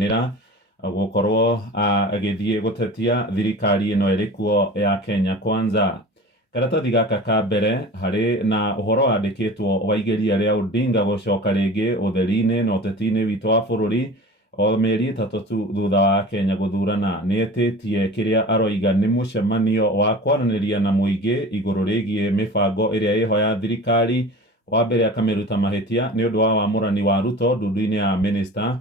nira gukorwo agithie gutetia thirikari ino iri kuo ya Kenya Kwanza. Karatathi gaka ka mbere hari na uhoro wandikitwo wa igeria ria Odinga gucoka ringi utheri-ini na uteti-ini witu wa bururi o mieri 3 tu thutha wa Kenya guthurana. Ni etitie kiria aroiga ni mucemanio wa kwaraniria na muingi iguru rigie mibango iria iho ya thirikari. Wa mbere akamiruta mahitia ni undu wa wamurani wa Ruto ndundu-ini ya minister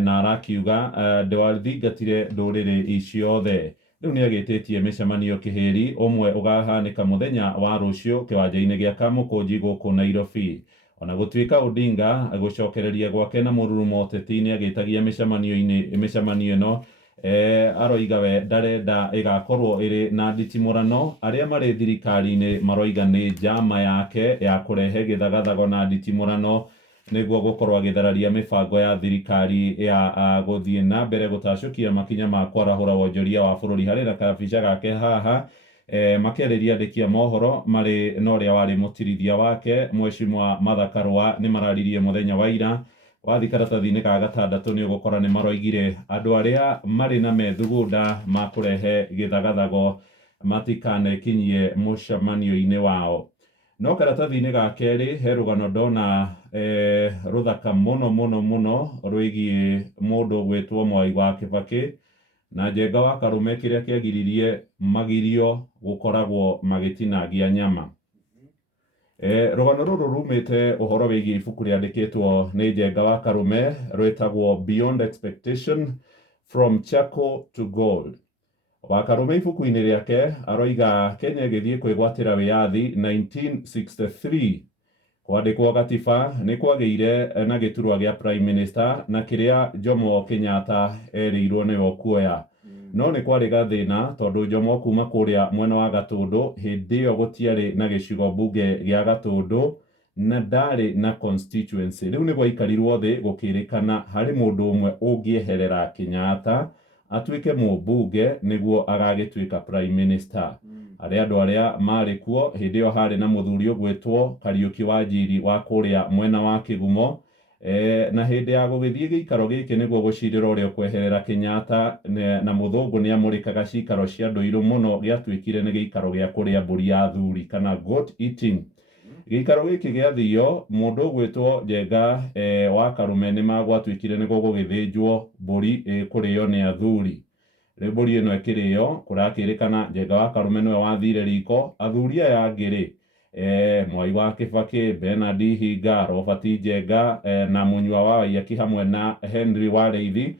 na arakiuga ndwathingatire nduriri iciothe. Riu ni agititie micemanio kihiri umwe ugahanika muthenya wa rucio kiwanja-ini gia Kamukunji guku Nairobi. Ona gutuika Odinga gucokereria gwake na mururumo uteti-ini agitagia micemanio ino aroiga we ndarenda igakorwo iri na nditimurano. Aria mari thirikari-ini maroiga ni njama yake ya kurehe githagathago na nditimurano niguo gukorwo agithararia mibango ya thirikari ya guthie na mbere gutacukia makinya ma kwarahura wonjoria wa bururi. Hari na kabica gake haha makeriria ndikia mohoro mari noria wari mutirithia wake Mheshimiwa Martha Karua ni mararirie muthenya wa ira. Wathi karatathi-ini ka gatandatu ni ugukora ni maroigire andu aria mari na methugunda ma kurehe githagathago matikanekinyie mucemanio-ini wao. No karatathi-ini ga keri he rugano ndona ruthaka muno rwigie mundu gwitwo Mwai wa Kibaki na Njenga wa Karume kiria kiagiririe magirio gukoragwo magitinangia nyama. Rugano ruru rumite uhoro wigie ibuku riandikitwo ni Njenga wa Karume rwitagwo Beyond Expectation From Charcoal to Gold. Wa Karume ibuku-ini riake aroiga Kenya igithie kwigwatira wiyathi 1963 kwandikwo gatiba ni kwageire na giturwa gia prime minister na kiria Jomo Kenyatta erirwo niwe kuoya. No ni kwari gathina tondu Jomo kuma kuria mwena wa Gatundu hindi iyo gutiari na gicigo bunge gia Gatundu na ndari na constituency. Riu ni gwaikarirwo thi gukirikana hari mundu umwe ungieherera Kenyatta atuike mubunge niguo agagituika prime minister. Ari andu aria mari kuo hindi iyo hari na muthuri ugwitwo Kariuki Wanjiri wa kuria mwena wa Kigumo na hindi ya gugithie giikaro giki niguo gucirira uria kweherera Kenyatta na muthungu ni amurikaga cikaro cia nduiru muno giatuikire ni giikaro gia kuria mburi ya thuri kana goat eating. Giikaro giki giathio mundu ugwitwo Njenga wa Karume ni magwatuikire niguo gugithinjwo mburi kurio ni athuri. Riu mburi ino ikirio kurakirikana Njenga wa Karume niwe wathire riko. Athuri aya angiri Mwai wa Kibaki, Bernard Hinga, Robert Njenga na Munywa wa Waiyaki hamwe na Henry Wareithi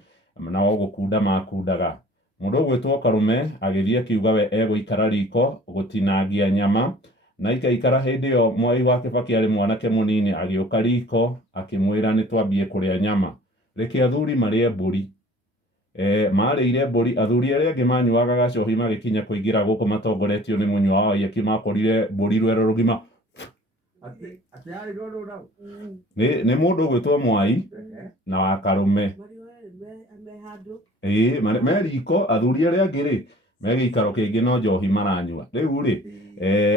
nao gukunda makundaga. Mundu ugwitwo Karume agithie kiuga we egwikara riko gutinangia nyama na ikaikara hindi iyo Mwai wa Kibaki ari mwanake munini agiuka riko akimwira ni twambie kuria nyama reke athuri marie mburi. Marĩire mburi. Athuri aria angi manyuaga gacohi magikinya kuingira guku matongoretio ni Munywa wa Waiyaki makorire mburi rwero rugima. Ni mundu ugwitwo Mwai na wa Karume me riko. Athuri aria angi me giikaro kingi no njohi maranyua. Riu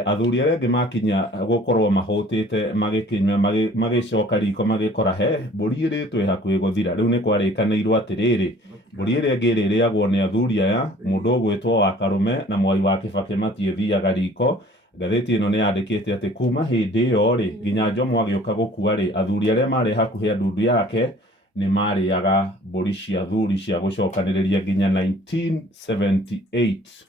athuri aria angi makinya gukorwo mahutite magikinywa magicoka riko magikora mburi iri twi hakuhi guthira. Riu ni kwarikaniirwo atiriri mburi iria ingi ririagwo ni athuri aya mundu ugwitwo wa Karume na Mwai wa Kibaki matiethiaga riko. Ngatheti ino ni yandikite ati kuma hindi iyo nginya Jomo agiuka gukua athuri aria mari hakuhi ndundu yake ni mariaga mburi cia athuri cia gucokaniriria nginya 1978.